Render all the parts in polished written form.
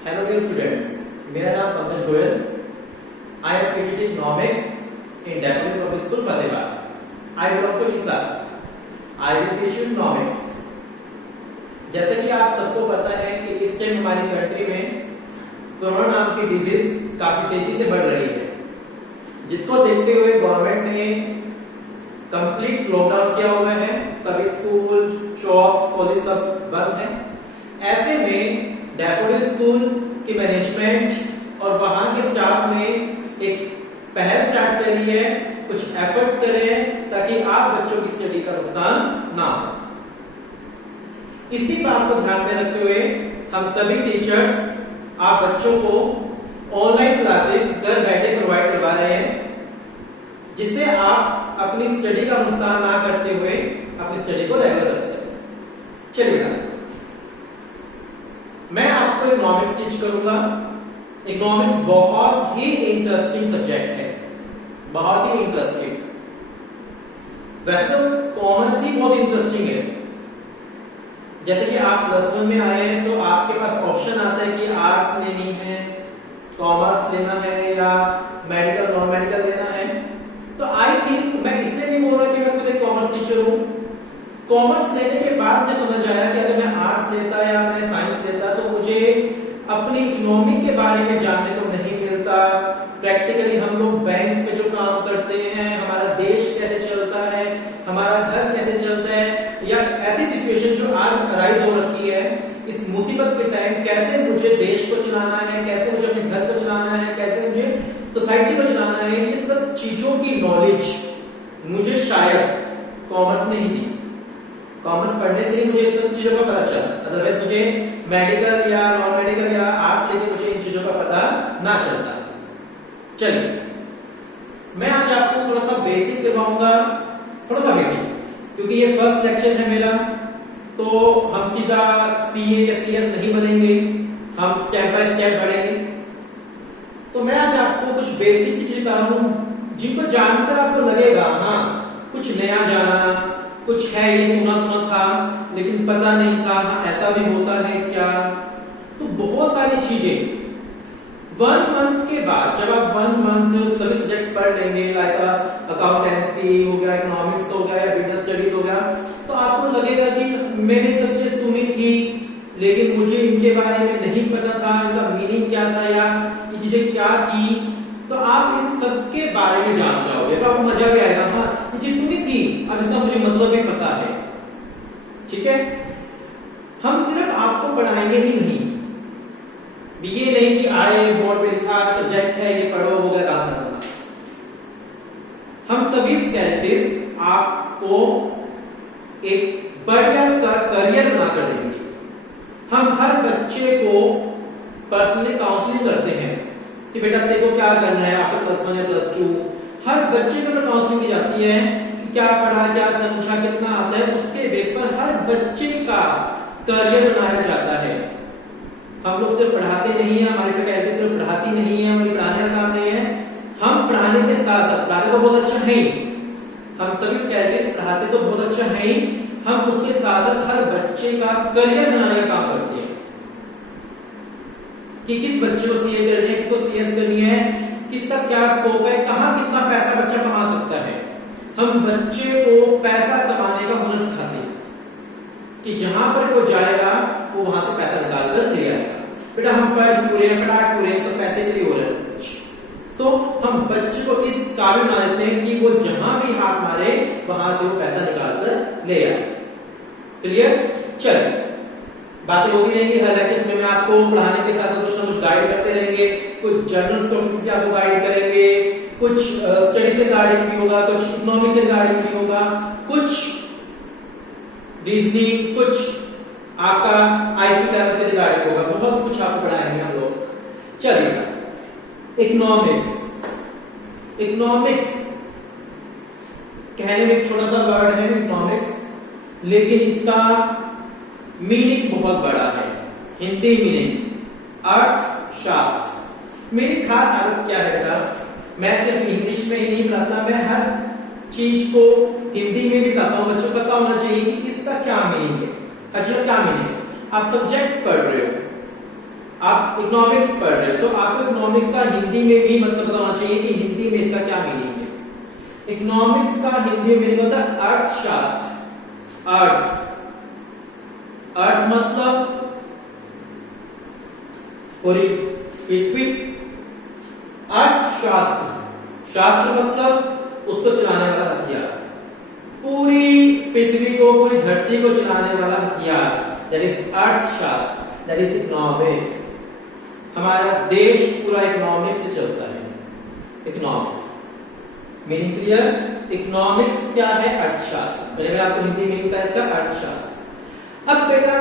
Hello dear students, मेरा नाम Pankaj Goyal. I am PGT economics in Daffodil public school Fatehabad. I belong to ईसा। I will teach you economics. जैसे कि आप सबको पता है कि इस टाइम हमारी कंट्री में कोरोना नाम की डिजीज काफी तेजी से बढ़ रही है, जिसको देखते हुए गवर्नमेंट ने कंप्लीट लॉकडाउन किया हुआ है। सभी स्कूल, शॉप्स, कॉलेज सब बंद है। ऐसे में डैफोडिल स्कूल की मैनेजमेंट और वहां के स्टाफ ने एक पहल स्टार्ट करी है, कुछ एफर्ट्स कर रहे हैं ताकि आप बच्चों की स्टडी का नुकसान ना हो। इसी बात को ध्यान में रखते हुए हम सभी टीचर्स आप बच्चों को ऑनलाइन क्लासेस घर बैठे प्रोवाइड करवा रहे हैं, जिससे आप अपनी स्टडी का नुकसान ना करते हुए अपनी स्टडी को रेगुलर कर सकें। चलिए बेटा, मैं आपको इकोनॉमिक्स टीच करूंगा। इकोनॉमिक्स बहुत ही इंटरेस्टिंग सब्जेक्ट है, बहुत ही इंटरेस्टिंग। वैसे तो कॉमर्स ही बहुत इंटरेस्टिंग है। जैसे कि आप +1 में आए हैं तो आपके पास ऑप्शन आता है कि आर्ट्स लेनी है, कॉमर्स लेना है या मेडिकल नॉन मेडिकल लेना है। तो आई थिंक मैं इसलिए नहीं बोल रहा कि मैं खुद एक कॉमर्स टीचर हूं। कॉमर्स लेने के बाद मुझे समझ आया कि अगर मैं आर्ट्स लेता या मैं साइंस लेता तो मुझे अपनी इकोनॉमी के बारे में जानने को नहीं मिलता। प्रैक्टिकली हम लोग बैंक्स में जो काम करते हैं, हमारा देश कैसे चलता है, हमारा घर कैसे चलता है, या ऐसी सिचुएशन जो आज अराइज हो रखी है, इस मुसीबत के टाइम कैसे मुझे देश को चलाना है, कैसे मुझे अपने घर को चलाना है, कैसे मुझे सोसाइटी को चलाना है, ये सब चीजों की नॉलेज मुझे शायद कॉमर्स ने ही दी। कॉमर्स पढ़ने से ही मुझे इन सब चीजों का पता चला, अदरवाइज मुझे मेडिकल या नॉन मेडिकल या आर्ट्स लेके मुझे इन चीजों का पता ना चलता। चलिए, मैं आज आपको थोड़ा सा बेसिक दिखाऊंगा, थोड़ा सा बेसिक, क्योंकि ये फर्स्ट लेक्चर है मेरा, तो हम सीधा सीए या सीएस नहीं बनेंगे, हम स्टेप बाय स्टेप बढ़ेंगे। तो मैं आज आपको कुछ बेसिक सी चीज बता रहा हूं, जिनको जानकर आपको लगेगा हाँ कुछ नया जाना, कुछ है, ये सुना था लेकिन पता नहीं था, हाँ ऐसा भी होता है क्या। तो बहुत सारी चीजें 1 मंथ के बाद, जब आप 1 मंथ सभी सब्जेक्ट्स पढ़ लेंगे, लाइक अकाउंटेंसी हो गया, इकोनॉमिक्स हो गया या बिजनेस स्टडीज हो गया, तो आपको लगेगा कि मैंने सब चीजें सुनी थी लेकिन मुझे इनके बारे में नहीं पता था, इनका मीनिंग क्या था या ये चीजें क्या थी। तो आप इन सब के बारे में जान जाओगे, तो आपको मजा भी आएगा, हाँ ये चीज सुनी थी, अब इसका मुझे मतलब भी पता है। ठीक है, हम सिर्फ आपको पढ़ाएंगे ही नहीं, ये नहीं कि आए बोर्ड पे लिखा सब्जेक्ट है ये पढ़ो हो गया काम खत्म। हम सभी फैकल्टीज आपको एक बढ़िया सा करियर बनाकर देंगे। हम हर बच्चे को पर्सनली काउंसलिंग करते हैं कि बेटा देखो क्या करना है आफ्टर +1 या +2। हर बच्चे के ऊपर काउंसलिंग की जाती है कि क्या पढ़ा, क्या समझा, कितना आता है, उसके बेस पर हर बच्चे का करियर बनाया जाता है। हम लोग सिर्फ पढ़ाते नहीं है, हमारी फैकल्टी सिर्फ पढ़ाती नहीं है, हमारी पढ़ाने का काम नहीं है। हम पढ़ाने के साथ साथ, पढ़ाते तो बहुत अच्छा है, हम सभी फैकल्टीज पढ़ाते तो बहुत अच्छा है, हम उसके साथ साथ हर बच्चे का करियर बनाने का काम करते हैं कि किस बच्चे को सीए करनी है, किसको सीएस करनी है, किसका क्या स्कोप है, कहां कितना पैसा बच्चा कमा सकता है। हम बच्चे को पैसा कमाने का हुनर सिखाते हैं कि जहां पर वो जाएगा वो वहां से पैसा निकाल कर ले आएगा। बेटा हम पढ़ क्यों रहे हैं, पढ़ा क्यों रहे हैं, सब पैसे के लिए हो रहा है। सो हम बच्चे को इस काबिल बना देते हैं कि वो जहां भी हाथ मारे वहां से वो पैसा निकाल कर ले आए। क्लियर? चलिए, बातें होती रहेंगी हर लेक्चर में। मैं आपको पढ़ाने के साथ कुछ ना कुछ गाइड करते रहेंगे, कुछ जनरल टॉपिक्स भी आपको गाइड करेंगे, कुछ स्टडी से गाइड भी होगा, कुछ इकोनॉमी से गाइड भी होगा, कुछ रीजनिंग, कुछ आपका आईक्यू लेवल से रिगार्डिंग होगा, बहुत कुछ आपको पढ़ाएंगे हम लोग। चलिए, इकोनॉमिक्स। इकोनॉमिक्स कहने में एक छोटा सा वर्ड है इकोनॉमिक्स, लेकिन इसका मीनिंग बहुत बड़ा है। हिंदी मीनिंग अर्थशास्त्र। मेरी खास आदत क्या है बेटा, मैं सिर्फ इंग्लिश में ही नहीं पढ़ाता, मैं हर चीज को हिंदी में भी पढ़ाता हूं। बच्चों को पता होना चाहिए कि इसका क्या मीनिंग है। अच्छा क्या मीनिंग है, आप सब्जेक्ट पढ़ रहे हो, आप आप इकोनॉमिक्स पढ़ रहे हो तो आपको इकोनॉमिक्स का हिंदी में भी मतलब पता होना चाहिए कि हिंदी में इसका क्या मीनिंग है। इकोनॉमिक्स का हिंदी में मीनिंग होता है अर्थशास्त्र। अर्थ मतलब पूरी पृथ्वी, अर्थशास्त्र, शास्त्र मतलब उसको चलाने वाला हथियार, पूरी पृथ्वी को, पूरी धरती को चलाने वाला हथियार, दैट इज अर्थशास्त्र, दैट इज इकोनॉमिक्स। हमारा देश पूरा इकोनॉमिक्स से चलता है। Economics meaning clear. इकोनॉमिक्स क्या है? अर्थशास्त्र। पहले मैं आपको हिंदी मीनिंग था इसका अर्थशास्त्र। अब बेटा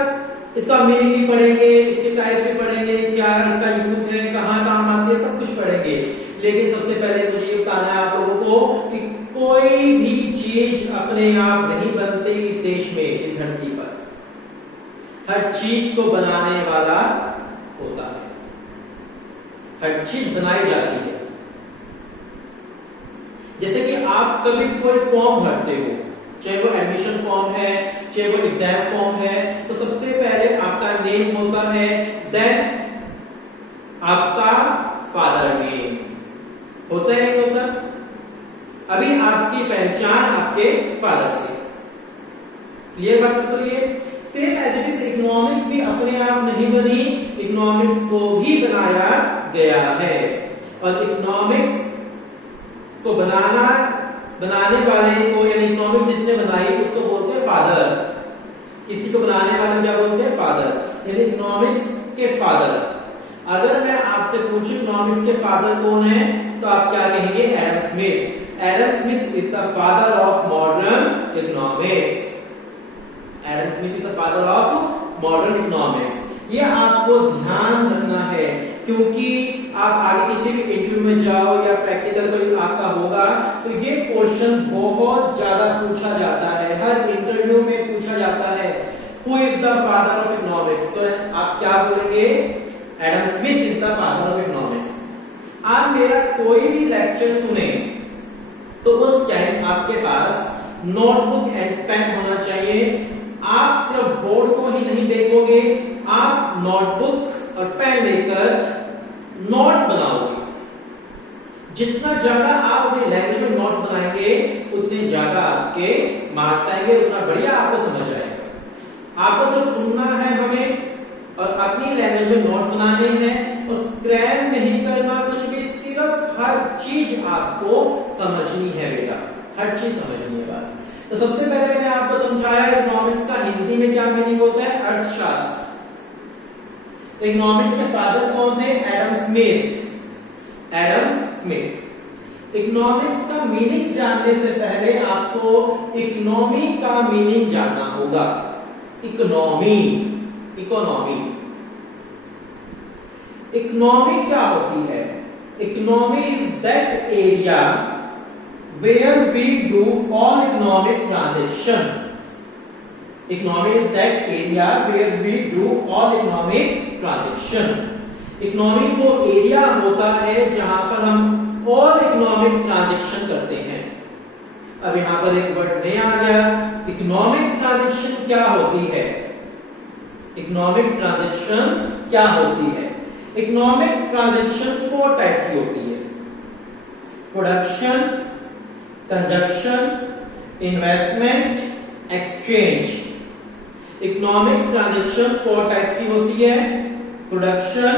इसका मीनिंग भी पढ़ेंगे, इसके टाइप भी पढ़ेंगे, क्या इसका यूज है, कहाँ काम आती है, सब कुछ पढ़ेंगे। लेकिन सबसे पहले मुझे ये बताना है आप लोगों को कि कोई भी चीज अपने आप नहीं बनती इस देश में, इस धरती पर। हर चीज को बनाने वाला होता है, हर चीज बनाई जाती है। जैसे कि आप कभी कोई फॉर्म भरते हो, चाहे वो एडमिशन फॉर्म है, चाहे वो एग्जाम फॉर्म है, तो सबसे पहले आपका नेम होता है, देन आपका फादर नेम होता है, नहीं होता? अभी आपकी पहचान आपके फादर से। क्लियर बात? तो ये same as it is economics भी अपने आप नहीं बनी, इकोनॉमिक्स को भी बनाया गया है। और इकोनॉमिक्स को बनाने वाले को, यानी इकोनॉमिक्स जिसने बनाई उसको बोलते हैं फादर। किसी को बनाने वाले क्या बोलते हैं? फादर, यानी इकोनॉमिक्स के फादर। अगर मैं आपसे पूछूं इकोनॉमिक्स के फादर कौन है, तो आप क्या कहेंगे? Adam Smith. Adam Smith is the father of modern economics. Adam Smith is the father of modern economics. ये आपको ध्यान रखना है, क्योंकि आप आगे किसी भी इंटरव्यू में जाओ या प्रैक्टिकल कोई आपका होगा तो ये क्वेश्चन बहुत ज्यादा पूछा जाता है, हर इंटरव्यू में पूछा जाता है, who is the father of economics. तो आप क्या बोलेंगे? Adam Smith is the father of economics. आप मेरा कोई भी लेक्चर सुने तो उस टाइम आपके पास नोटबुक एंड पेन होना चाहिए। आप सिर्फ बोर्ड को ही नहीं देखोगे, आप नोटबुक और पेन लेकर नोट्स बनाओगे। जितना ज्यादा आप अपनी लैंग्वेज में नोट्स बनाएंगे उतने ज्यादा आपके मार्क्स आएंगे, उतना बढ़िया आपको समझ आएगा। आपको सिर्फ सुनना है हमें और अपनी लैंग्वेज में नोट्स बनाने हैं और क्रैम नहीं करना कुछ भी, सिर्फ हर चीज आपको समझनी है बेटा, हर चीज समझनी है बस। तो सबसे पहले मैंने आपको समझाया इकोनॉमिक्स का हिंदी में क्या मीनिंग होता है? अर्थशास्त्र। इकोनॉमिक्स के फादर कौन थे? Adam Smith. Adam Smith. Economics का मीनिंग जानने से पहले आपको इकोनॉमी का मीनिंग जानना होगा। इकोनॉमी, इकोनॉमी, इकोनॉमी क्या होती है? Economy is that area where we do all economic transaction. Economy is that area where we do all economic transaction. Economy वो एरिया होता है जहां पर हम all economic transaction करते हैं। अब यहां पर एक वर्ड नया आ गया, इकोनॉमिक ट्रांजैक्शन क्या होती है? इकोनॉमिक ट्रांजैक्शन क्या होती है? इकोनॉमिक ट्रांजैक्शन 4 टाइप की होती है। Production, consumption, investment, exchange. Economics transaction 4 type की होती है। Production,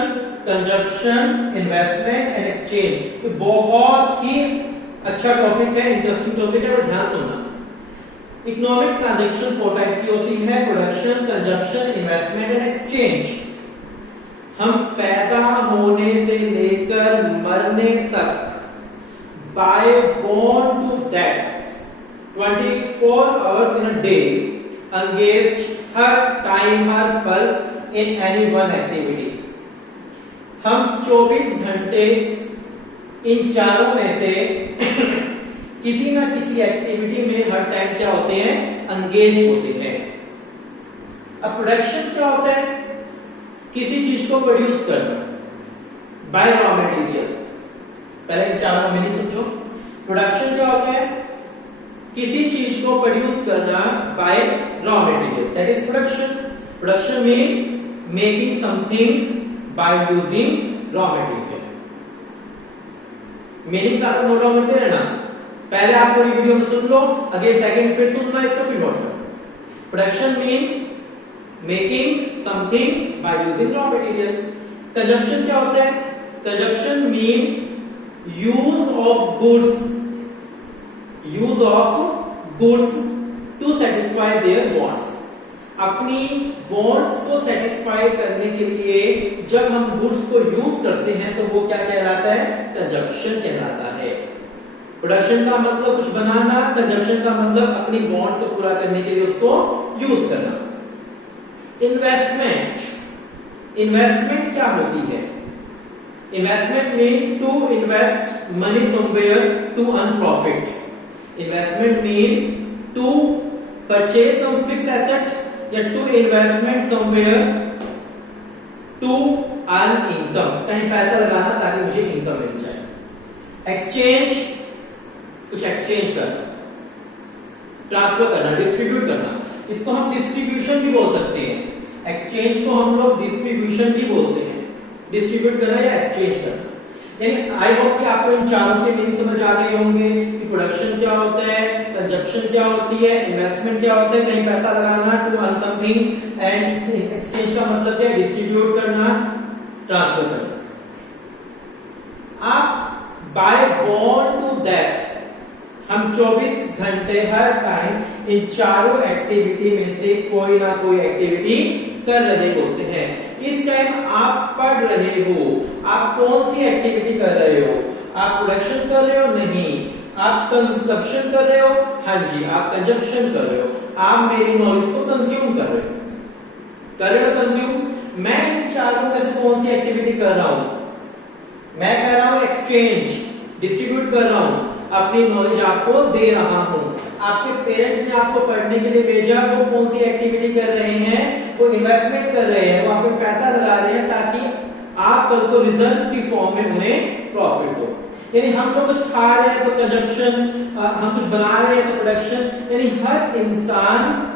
consumption, investment and exchange. ये बहुत ही अच्छा टॉपिक है, इंटरेस्टिंग टॉपिक है, ध्यान सुनना। इकोनॉमिक ट्रांजैक्शन 4 टाइप की होती है। Production, consumption, investment and exchange. हम पैदा होने से लेकर मरने तक, by born to death, 24 hours in a day, engaged हर टाइम हर पल in any one activity। हम 24 घंटे इन चारों में से किसी ना किसी एक्टिविटी में हर टाइम क्या होते हैं? एंगेज होते हैं। अब प्रोडक्शन क्या होता है? किसी चीज को प्रोड्यूस करना बाय रॉ मटेरियल। पहले इन चारों का मीनिंग समझो। प्रोडक्शन क्या होता है? किसी चीज को प्रोड्यूस करना by raw material, that is production. Production mean making something by using raw material. Meaning साथ नोट डाउन करते रहना, पहले आप पूरी वीडियो में सुन लो, अगेन सेकंड फिर सुनना, इसको फिर नोट करो. Production mean making something by using raw material. Consumption क्या होता है? Consumption mean use of goods to satisfy their wants. अपनी वांट्स को सेटिस्फाई करने के लिए जब हम गुड्स को यूज करते हैं तो वो क्या कहलाता है? कंजप्शन कहलाता है. प्रोडक्शन का मतलब कुछ बनाना, कंजप्शन का मतलब अपनी वांट्स को पूरा करने के लिए उसको यूज करना. इन्वेस्टमेंट क्या होती है? Investment mean to invest money somewhere to earn profit. Investment mean to purchase some fixed asset या to investment somewhere to earn income. कहीं पैसा लगाना ताकि मुझे इनकम मिल जाए. एक्सचेंज, कुछ एक्सचेंज करना, ट्रांसफर करना, डिस्ट्रीब्यूट करना, इसको हम डिस्ट्रीब्यूशन भी बोल सकते हैं. एक्सचेंज को हम लोग डिस्ट्रीब्यूशन भी बोलते हैं. डिस्ट्रीब्यूट करना या एक्सचेंज करना. यानी आई होप कि आपको इन चारों के मीनिंग समझ आ गए होंगे कि प्रोडक्शन क्या होता है, कंजप्शन क्या होती है, इन्वेस्टमेंट क्या होता है, कहीं पैसा लगाना, to earn something, and exchange का मतलब क्या है? डिस्ट्रीब्यूट करना, ट्रांसफर करना. आप बाय बॉर्न टू दैट, हम 24 घंटे हर टाइम इन चारों एक्टिविटी में से कोई ना कोई एक्टिविटी कर रहे होते हैं. इस टाइम आप पढ़ रहे हो, आप कौन सी एक्टिविटी कर रहे हो? आप प्रोडक्शन कर रहे हो? नहीं. आप कंजप्शन कर रहे हो? हाँ जी, आप कंजप्शन कर रहे हो. आप मेरी नॉलेज को कंज्यूम कर रहे हो कंज्यूम. मैं इन चारों में से कौन सी एक्टिविटी कर रहा हूं? मैं कर रहा हूं एक्सचेंज, डिस्ट्रीब्यूट कर रहा हूं, अपनी नॉलेज आपको दे रहा हूं. आपके पेरेंट्स ने आपको पढ़ने के लिए भेजा, वो कौन सी एक्टिविटी कर रहे हैं? वो इन्वेस्टमेंट कर रहे हैं, वो आपको पैसा लगा रहे हैं ताकि आप कल को रिजल्ट की फॉर्म में उन्हें प्रॉफिट हो. यानी हम लोग कुछ खा रहे हैं तो कंजप्शन, हम कुछ बना रहे हैं तो प्रोडक्शन. यानी हर इंसान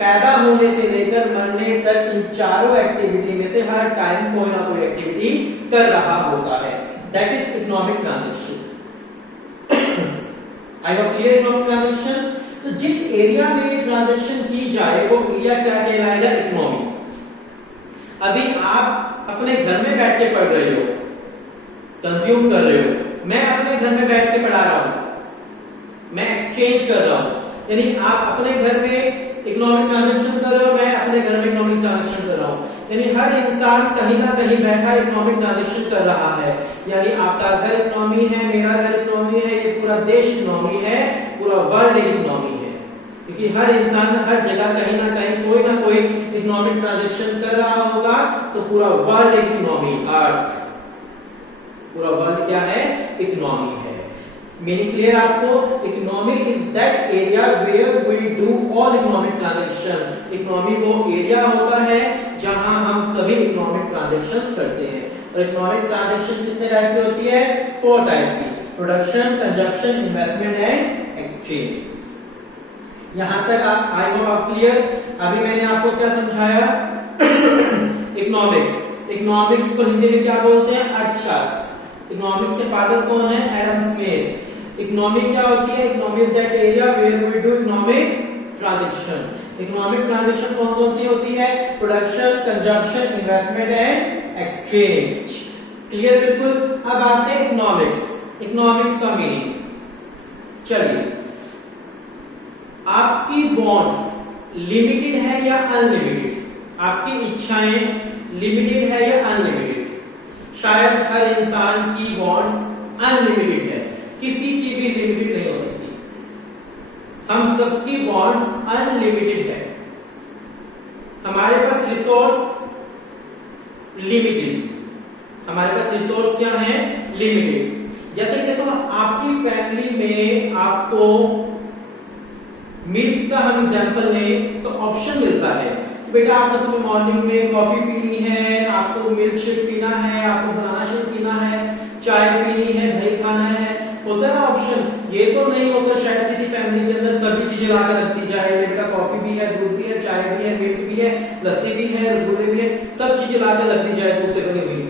पैदा होने से लेकर मरने तक इन चारों एक्टिविटी में से हर टाइम कोई ना कोई एक्टिविटी कर रहा होता है. That is economic transaction. I hope clear economic transaction. तो जिस एरिया में ये ट्रांजेक्शन की जाए वो एरिया क्या कहलाएगा? इकोनॉमी. अभी आप अपने घर में बैठ के पढ़ रहे हो, कंज्यूम कर रहे हो. मैं अपने घर में बैठ के पढ़ा रहा हूं, मैं एक्सचेंज कर रहा हूं. यानी आप अपने घर में इकोनॉमिक ट्रांजैक्शन कर रहे हो, मैं अपने घर में इकोनॉमिक ट्रांजैक्शन कर रहा हूं. यानी हर इंसान कहीं ना कहीं बैठा इकोनॉमिक ट्रांजैक्शन कर रहा है. यानी आपका घर इकोनॉमी है, मेरा घर इकोनॉमी है, ये पूरा देश इकोनॉमी है, पूरा वर्ल्ड इकोनॉमी है. क्योंकि हर इंसान हर जगह कहीं ना कोई इकोनॉमिक ट्रांजैक्शन कर रहा होगा. तो पूरा वर्ल्ड इकोनॉमी, अर्थ, पूरा वर्ल्ड क्या है? इकोनॉमी है. मीनिंग क्लियर आपको? Economy is that area where we do all economic transaction. Economy वो एरिया होता है जहां हम सभी इकोनॉमिक ट्रांजैक्शंस करते हैं. और इकोनॉमिक ट्रांजैक्शन कितने टाइप की होती है? 4 टाइप की. Production, consumption, investment and exchange. यहां तक आप आई होप आप क्लियर. अभी मैंने आपको क्या समझाया? इकोनॉमिक्स. इकोनॉमिक्स को हिंदी में क्या बोलते हैं? अर्थशास्त्र. इकोनॉमिक्स के फादर कौन है? Adam Smith. इकोनॉमी क्या होती है? Economy is that area where we do economic transaction. Economic transaction कौन सी होती है? Production, consumption, investment and exchange. Clear बिल्कुल. अब आते हैं इकोनॉमिक्स. इकोनॉमिक्स का मीनिंग. चलिए, आपकी वांट्स लिमिटेड है या अनलिमिटेड? आपकी इच्छाएं लिमिटेड है या अनलिमिटेड? शायद हर इंसान की वांट्स अनलिमिटेड है, किसी की भी लिमिटेड नहीं हो सकती. हम सबकी वांट्स अनलिमिटेड है. हमारे पास रिसोर्स लिमिटेड. हमारे पास रिसोर्स क्या है? लिमिटेड. जैसे कि देखो, आपकी फैमिली में आपको मिल्क का हम एग्जांपल लें तो ऑप्शन मिलता है कि बेटा आपको सुबह मॉर्निंग में कॉफी पीनी है, आपको मिल्क शेक पीना है, आपको बनाना शेक पीना है, चाय पीनी है, दही खाना है. होता है ना ऑप्शन. ये तो नहीं होता शायद किसी फैमिली के अंदर सभी चीजें लाकर रखती जाए. बेटा कॉफी भी है, दूध भी है, चाय भी है, मिल्क भी है, लस्सी भी है, रसगुल्ले भी है, सब चीजें लाकर रख दी जाए तो उससे बनी हुई,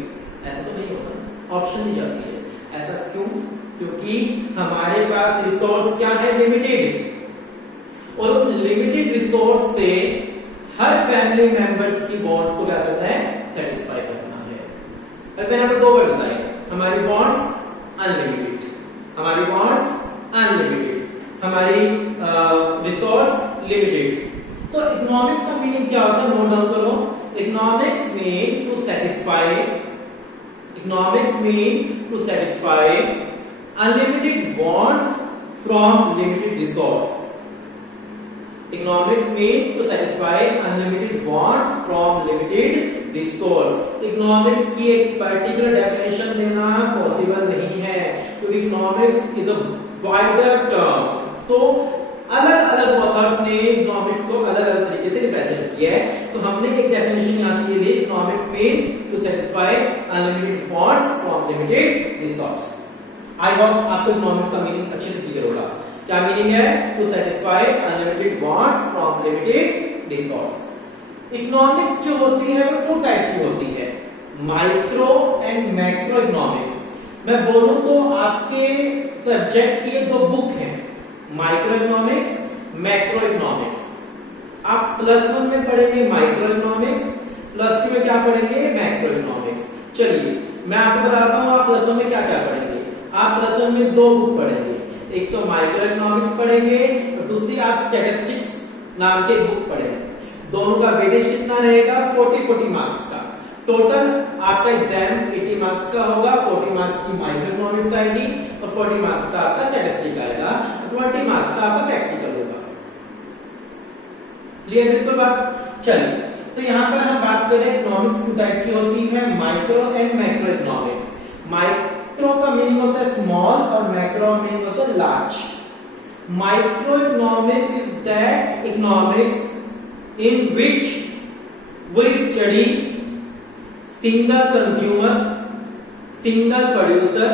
ऐसा तो नहीं होता, ऑप्शन दी जाती है। ऐसा क्यों? क्योंकि हमारे पास रिसोर्स क्या है, लिमिटेड, और उन लिमिटेड रिसोर्स से हर फैमिली मेंबर्स की वांट्स को क्या करना है, सेटिस्फाई करना है। अब मैंने आपको दो वर्ड बताए, हमारी वांट्स अनलिमिटेड, हमारी वांट्स अनलिमिटेड, हमारी रिसोर्स लिमिटेड। तो इकोनॉमिक्स का मीनिंग क्या होता है, नोट डाउन करो। Economics mean to satisfy, economics mean to satisfy unlimited wants from limited resource. Economics mean to satisfy unlimited wants from limited resource. Economics की एक particular definition देना possible नहीं है, क्योंकि economics is a wider term. So अलग-अलग authors ने economics को अलग-अलग तरीके से represent किया है, तो हमने एक definition यहाँ से ली, economics mean to satisfy unlimited wants from limited resource. I hope आपको economics का meaning अच्छे से clear होगा। क्या मीनिंग है, to satisfy unlimited wants from limited resource. Economics जो होती है वो दो टाइप की होती है, माइक्रो एंड मैक्रो इकोनॉमिक्स। मैं बोलूं तो आपके सब्जेक्ट की दो बुक हैं, माइक्रो इकोनॉमिक्स, मैक्रो इकोनॉमिक्स। आप +1 में पढ़ेंगे माइक्रो इकोनॉमिक्स, +2 में क्या पढ़ेंगे, मैक्रो इकोनॉमिक्स। चलिए मैं आपको बताता हूं आप +1 में क्या क्या पढ़ेंगे। आप +1 में दो बुक पढ़ेंगे, एक तो माइक्रो इकोनॉमिक्स पढ़ेंगे और दूसरी आप स्टैटिस्टिक्स नाम के बुक पढ़ेंगे। दोनों का वेटेज कितना रहेगा, 40 मार्क्स का। टोटल आपका एग्जाम 80 मार्क्स का होगा, 40 मार्क्स की माइक्रो इकोनॉमिक्स आएगी और 40 मार्क्स का आपका स्टैटिस्टिक आएगा, 20 मार्क्स का आपका प्रैक्टिकल होगा। क्लियर बिल्कुल बात। चलिए तो यहाँ पर हम बात करें इकोनॉमिक्स टू टाइप की होती है, micro and macro economics. Micro का मीनिंग होता है स्मॉल और मैक्रो मीनिंग होता है large. Micro economics is that economics in which we study single consumer, single producer,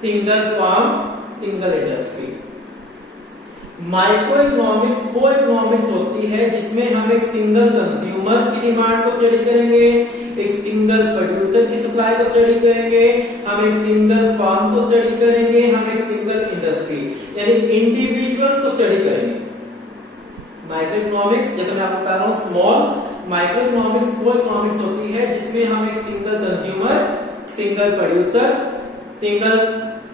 single firm, single industry. Micro economics वो इकोनॉमिक्स होती है जिसमें हम एक सिंगल कंज्यूमर की डिमांड को स्टडी करेंगे, एक सिंगल प्रोड्यूसर की सप्लाई को स्टडी करेंगे, हम एक सिंगल फार्म को स्टडी करेंगे, हम एक सिंगल इंडस्ट्री यानी इंडिविजुअल्स को स्टडी करेंगे। माइक्रो इकोनॉमिक्स जैसे मैं आपको बता रहा हूं स्मॉल, माइक्रो इकोनॉमिक्स वो इकोनॉमिक्स होती है जिसमें हम एक single consumer, single producer, single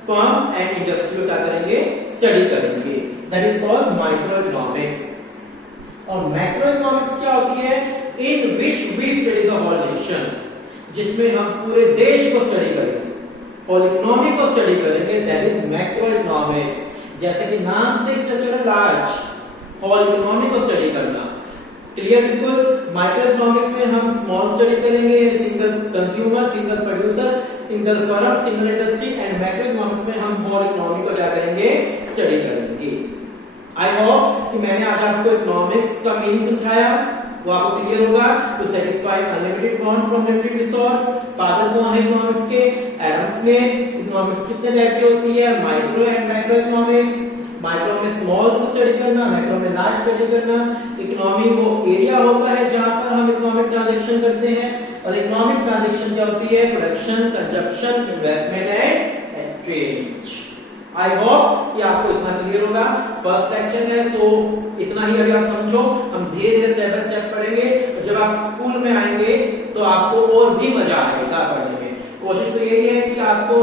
firm and industry को क्या करेंगे, स्टडी करेंगे। That is called micro economics. और मैक्रो इकोनॉमिक्स क्या होती है, in which we study the whole nation, जिसमें हम पूरे देश को स्टडी करेंगे, होल इकोनॉमी को स्टडी करेंगे। That is macro economics. जैसे कि नाम से इसका लार्ज, होल इकोनॉमी को स्टडी करना। क्लियर बिल्कुल। माइक्रो इकोनॉमिक्स में हम स्मॉल स्टडी करेंगे, single consumer, single producer, single firm, single industry. And macro economics में हम होल इकोनॉमी को क्या करेंगे, स्टडी करेंगे। आई होप कि मैंने आज आपको इकोनॉमिक्स का मीनिंग समझाया, वो आपको क्लियर होगा। To satisfy unlimited wants from limited resource. Father कौन है इकोनॉमिक्स के, एडम स्मिथ। इकोनॉमिक्स कितने टाइप की होती है, micro and macro economics. Micro में स्मॉल को स्टडी करना, मैक्रो में लार्ज स्टडी करना। इकोनॉमी वो एरिया होता है जहां पर हम इकोनॉमिक ट्रांजैक्शन करते हैं, और इकोनॉमिक ट्रांजैक्शन क्या होती है, production, consumption, investment and exchange. I hope कि आपको इतना क्लियर होगा। फर्स्ट लेक्चर है सो इतना ही अभी आप समझो, हम धीरे धीरे स्टेप बाय स्टेप पढ़ेंगे। और जब आप स्कूल में आएंगे तो आपको और भी मजा आएगा पढ़ने में। कोशिश तो यही है कि आपको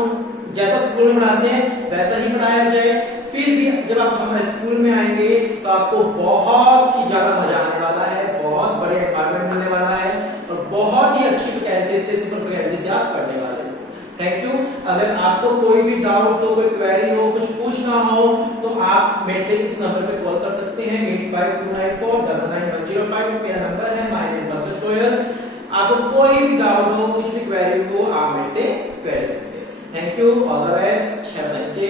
जैसा स्कूल में पढ़ाते हैं वैसा ही पढ़ाया जाए। फिर भी जब आप हमारे स्कूल में आएंगे तो आपको बहुत ही ज्यादा मजा आने वाला है, बहुत बड़े एनवायरनमेंट मिलने वाला है और बहुत ही अच्छी फैकल्टी से, सुपर फैकल्टी से आप पढ़ने वाले हो। Thank you. अगर आपको कोई भी डाउट हो, कोई क्वेरी हो, कुछ पूछना हो तो आप मेरे से इस नंबर पे कॉल कर सकते हैं, 8529499105 मेरा नंबर है। My name Pankaj Goyal. आपको कोई भी डाउट हो, कुछ भी क्वेरी हो, आप मेरे से क्वेरी सकते हैं। Thank you. All the best. Have a nice day.